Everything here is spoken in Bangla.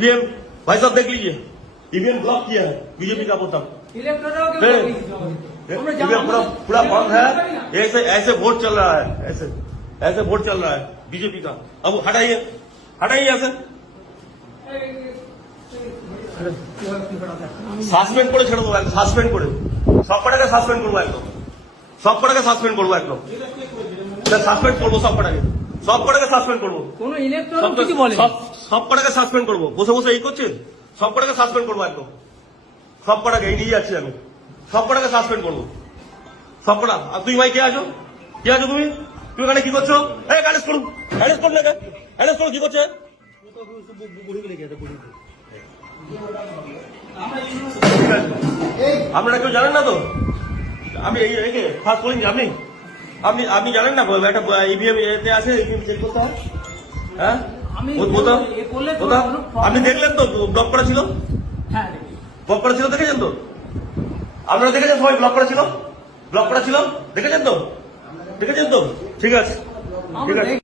ईवीएम भाई साहब देख लीजिए, ईवीएम ब्लॉक किया है बीजेपी का वोटर। ईवीएम पूरा बंद है। ऐसे ऐसे वोट चल रहा है, ऐसे ऐसे वोट चल रहा है बीजेपी का। अब हटाइए, हटाइए ऐसे। সাসপেন্ড করে ছেড়ে দেবো, একদম সাসপেন্ড করে সব কটাকে সাসপেন্ড করবো, একদম সব কটাকে সাসপেন্ড করবো, একদম সাসপেন্ড করবো, সব কটাকে সাসপেন্ড করবো, কোন ইলেকট্রন কিছু বলে সব কটাকে সাসপেন্ড করবো। বসে বসে এই করছেন, সব কটাকে সাসপেন্ড করবো, একদম সব কটাকে। এই নিয়ে যাচ্ছি আমি, সব কটাকে সাসপেন্ড করবো, সব কটা। আর তুই ভাই কে আছো, কে আছো তুমি? তুমি এখানে কি করছো? এই অ্যারেস্ট করুন, অ্যারেস্ট করুন, অ্যারেস্ট করুন। কি করছে? আপনারা কেউ জানেন না তো? আমি এই ফার্স্ট বলিনি আপনি, আপনি জানেন না একটা ইভিএম এতে আছে, ইভিএম চেক করতে হয়। হ্যাঁ আপনি দেখলেন তো ব্লক করা ছিল, ব্লক করা ছিল, দেখেছেন তো? আপনারা দেখেছেন সবাই ব্লক করা ছিল, ব্লক করা ছিল, দেখেছেন তো? দেখেছেন তো? ঠিক আছে, ঠিক আছে।